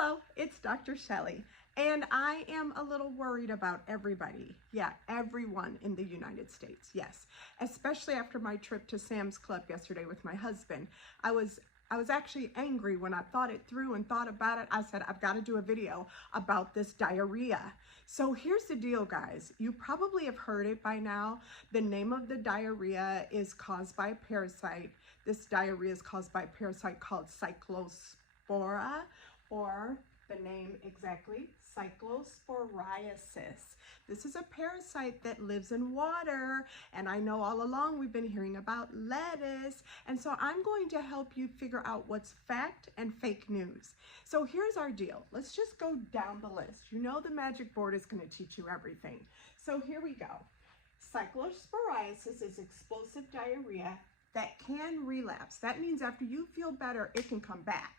Hello, it's Dr. Chelly, and I am a little worried about everybody. Yeah, everyone in the United States, yes. Especially after my trip to Sam's Club yesterday with my husband. I was actually angry when I thought it through and thought about it. I said, I've got to do a video about this diarrhea. So here's the deal, guys. You probably have heard it by now. The name of the diarrhea is caused by a parasite. This diarrhea is caused by a parasite called Cyclospora, or the name exactly, Cyclosporiasis. This is a parasite that lives in water, and I know all along we've been hearing about lettuce, and so I'm going to help you figure out what's fact and fake news. So here's our deal. Let's just go down the list. You know the magic board is going to teach you everything. So here we go. Cyclosporiasis is explosive diarrhea that can relapse. That means after you feel better, it can come back.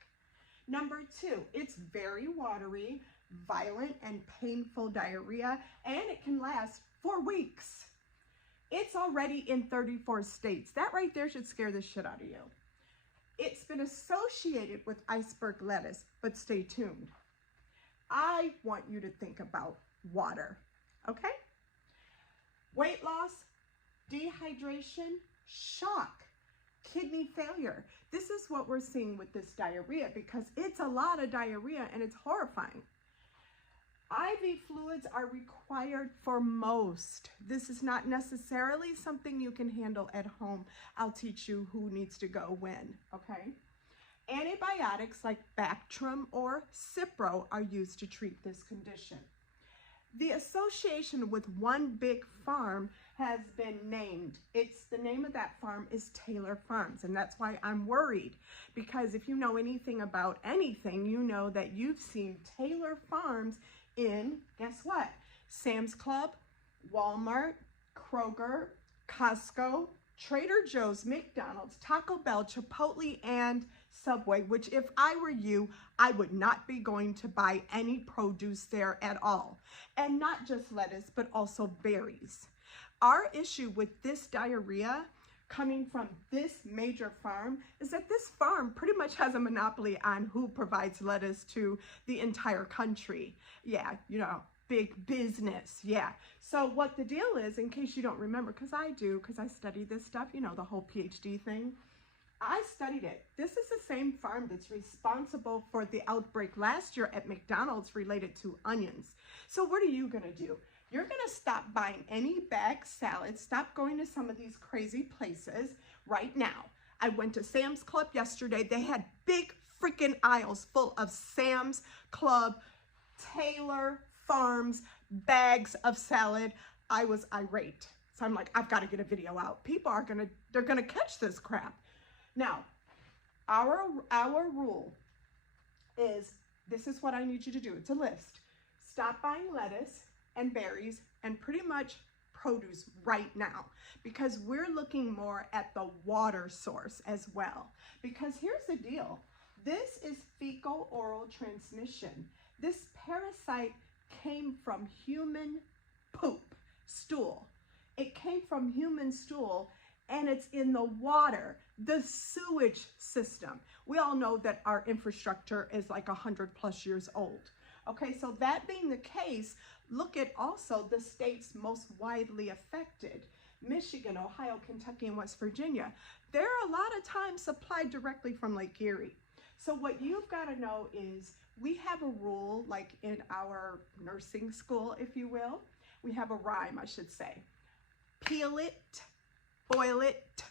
Number 2, it's very watery, violent, and painful diarrhea, and it can last 4 weeks. It's already in 34 states. That right there should scare the shit out of you. It's been associated with iceberg lettuce, but stay tuned. I want you to think about water, okay? Weight loss, dehydration, shock, kidney failure. This is what we're seeing with this diarrhea because it's a lot of diarrhea and it's horrifying. IV fluids are required for most. This is not necessarily something you can handle at home. I'll teach you who needs to go when, okay? Antibiotics like Bactrim or Cipro are used to treat this condition. The association with one big farm has been named. The name of that farm is Taylor Farms, and that's why I'm worried, because if you know anything about anything, you know that you've seen Taylor Farms in, guess what? Sam's Club, Walmart, Kroger, Costco, Trader Joe's, McDonald's, Taco Bell, Chipotle, and Subway, which if I were you, I would not be going to buy any produce there at all. And not just lettuce, but also berries. Our issue with this diarrhea coming from this major farm is that this farm pretty much has a monopoly on who provides lettuce to the entire country. Yeah, you know, big business, yeah. So what the deal is, in case you don't remember, because I do, because I study this stuff, you know, the whole PhD thing. I studied it. This is the same farm that's responsible for the outbreak last year at McDonald's related to onions. So what are you gonna do? You're gonna stop buying any bagged salads, stop going to some of these crazy places right now. I went to Sam's Club yesterday. They had big freaking aisles full of Sam's Club, Taylor Farms, bags of salad. I was irate. So I'm like, I've got to get a video out. People are they're gonna catch this crap. Now, our rule is, this is what I need you to do. It's a list. Stop buying lettuce and berries and pretty much produce right now, because we're looking more at the water source as well. Because here's the deal. This is fecal-oral transmission. This parasite came from human poop, stool. It came from human stool, and it's in the water, the sewage system. We all know that our infrastructure is like 100+ years old. Okay, so that being the case, look at also the states most widely affected. Michigan, Ohio, Kentucky, and West Virginia. They're a lot of times supplied directly from Lake Erie. So what you've got to know is we have a rule, like in our nursing school, if you will. We have a rhyme, I should say. Peel it, boil it,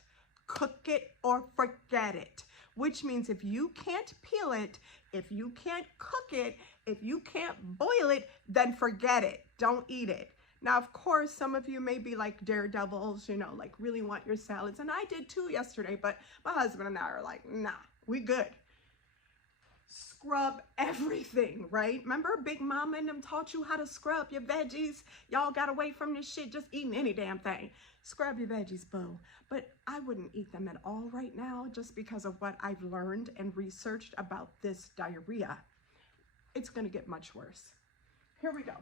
cook it, or forget it. Which means if you can't peel it, if you can't cook it, if you can't boil it, then forget it. Don't eat it. Now, of course, some of you may be like daredevils, you know, like really want your salads. And I did too yesterday, but my husband and I are like, nah, we good. Scrub everything, right? Remember Big Mama and them taught you how to scrub your veggies? Y'all got away from this shit just eating any damn thing. Scrub your veggies, boo. But I wouldn't eat them at all right now just because of what I've learned and researched about this diarrhea. It's gonna get much worse. Here we go.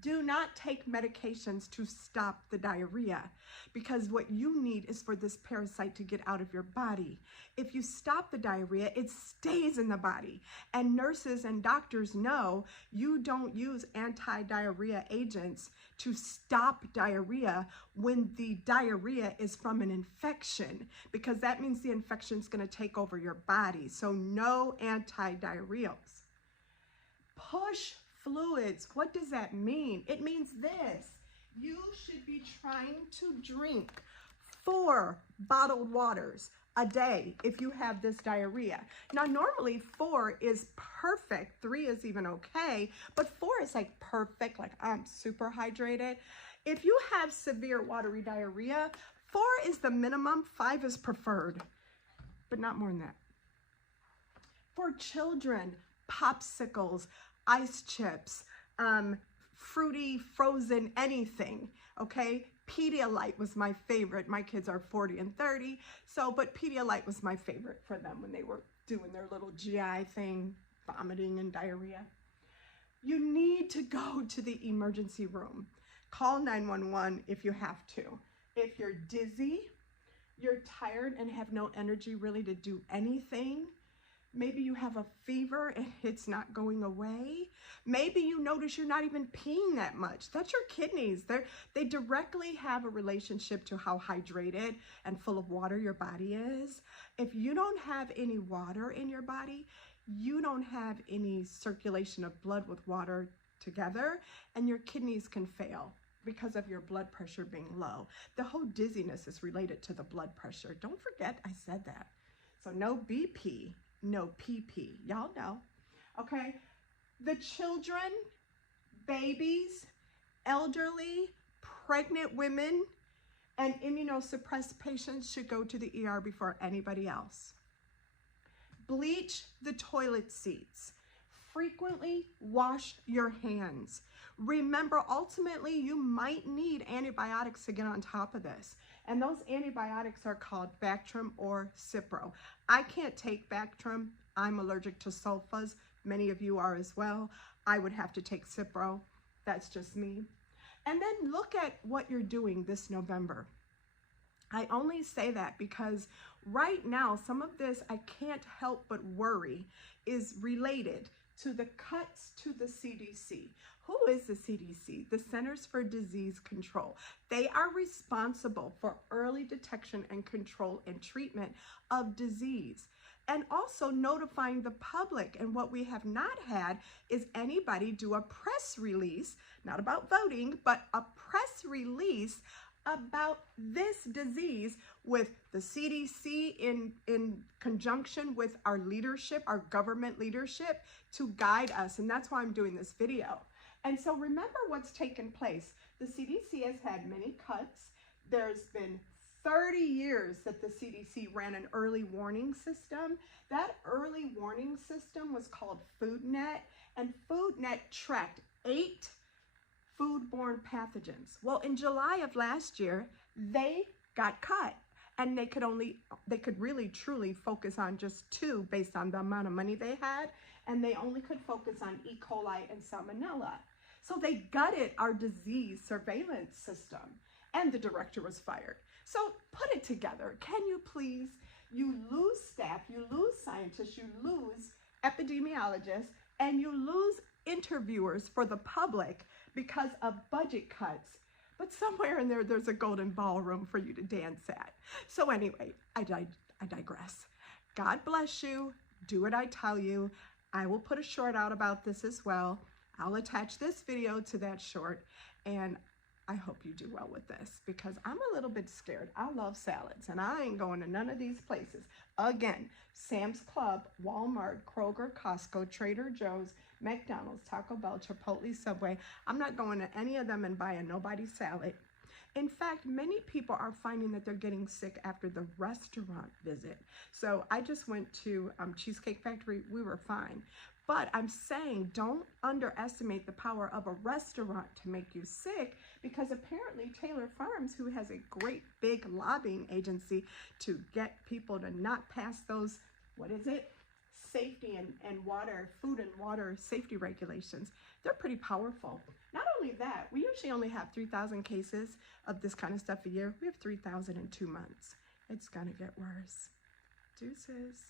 Do not take medications to stop the diarrhea, because what you need is for this parasite to get out of your body. If you stop the diarrhea, it stays in the body. And nurses and doctors know you don't use anti-diarrhea agents to stop diarrhea when the diarrhea is from an infection, because that means the infection is going to take over your body. So no anti-diarrheals. Push fluids. What does that mean? It means this. You should be trying to drink 4 bottled waters a day if you have this diarrhea. Now, normally 4 is perfect. 3 is even okay, but 4 is like perfect, like I'm super hydrated. If you have severe watery diarrhea, 4 is the minimum, 5 is preferred, but not more than that. For children, popsicles, ice chips, fruity, frozen, anything, okay? Pedialyte was my favorite. My kids are 40 and 30, but Pedialyte was my favorite for them when they were doing their little GI thing, vomiting and diarrhea. You need to go to the emergency room. Call 911 if you have to. If you're dizzy, you're tired and have no energy really to do anything, maybe you have a fever and it's not going away. Maybe you notice you're not even peeing that much. That's your kidneys. They directly have a relationship to how hydrated and full of water your body is. If you don't have any water in your body, you don't have any circulation of blood with water together, and your kidneys can fail because of your blood pressure being low. The whole dizziness is related to the blood pressure. Don't forget I said that. So no BP. No PP. Y'all know. Okay? The children, babies, elderly, pregnant women, and immunosuppressed patients should go to the ER before anybody else. Bleach the toilet seats. Frequently wash your hands. Remember, ultimately, you might need antibiotics to get on top of this. And those antibiotics are called Bactrim or Cipro. I can't take Bactrim. I'm allergic to sulfas. Many of you are as well. I would have to take Cipro. That's just me. And then look at what you're doing this November. I only say that because right now, some of this I can't help but worry is related to the cuts to the CDC. Who is the CDC? The Centers for Disease Control. They are responsible for early detection and control and treatment of disease, and also notifying the public. And what we have not had is anybody do a press release, not about voting, but a press release about this disease with the CDC in conjunction with our leadership, our government leadership, to guide us. And that's why I'm doing this video. And so remember what's taken place. The CDC has had many cuts. There's been 30 years that the CDC ran an early warning system. That early warning system was called FoodNet, and FoodNet tracked 8 foodborne pathogens. Well, in July of last year, they got cut, and they could really truly focus on just 2 based on the amount of money they had, and they only could focus on E. coli and salmonella. So they gutted our disease surveillance system, and the director was fired. So put it together. Can you please? You lose staff, you lose scientists, you lose epidemiologists, and you lose interviewers for the public because of budget cuts. But somewhere in there, there's a golden ballroom for you to dance at. So anyway, I digress. God bless you. Do what I tell you. I will put a short out about this as well. I'll attach this video to that short, and I hope you do well with this, because I'm a little bit scared. I love salads, and I ain't going to none of these places. Again, Sam's Club, Walmart, Kroger, Costco, Trader Joe's, McDonald's, Taco Bell, Chipotle, Subway. I'm not going to any of them and buying nobody's salad. In fact, many people are finding that they're getting sick after the restaurant visit. So I just went to Cheesecake Factory. We were fine. But I'm saying don't underestimate the power of a restaurant to make you sick, because apparently Taylor Farms, who has a great big lobbying agency to get people to not pass those, safety and water, food and water safety regulations, they're pretty powerful. Not only that, we usually only have 3,000 cases of this kind of stuff a year. We have 3,000 in 2 months. It's gonna get worse. Deuces.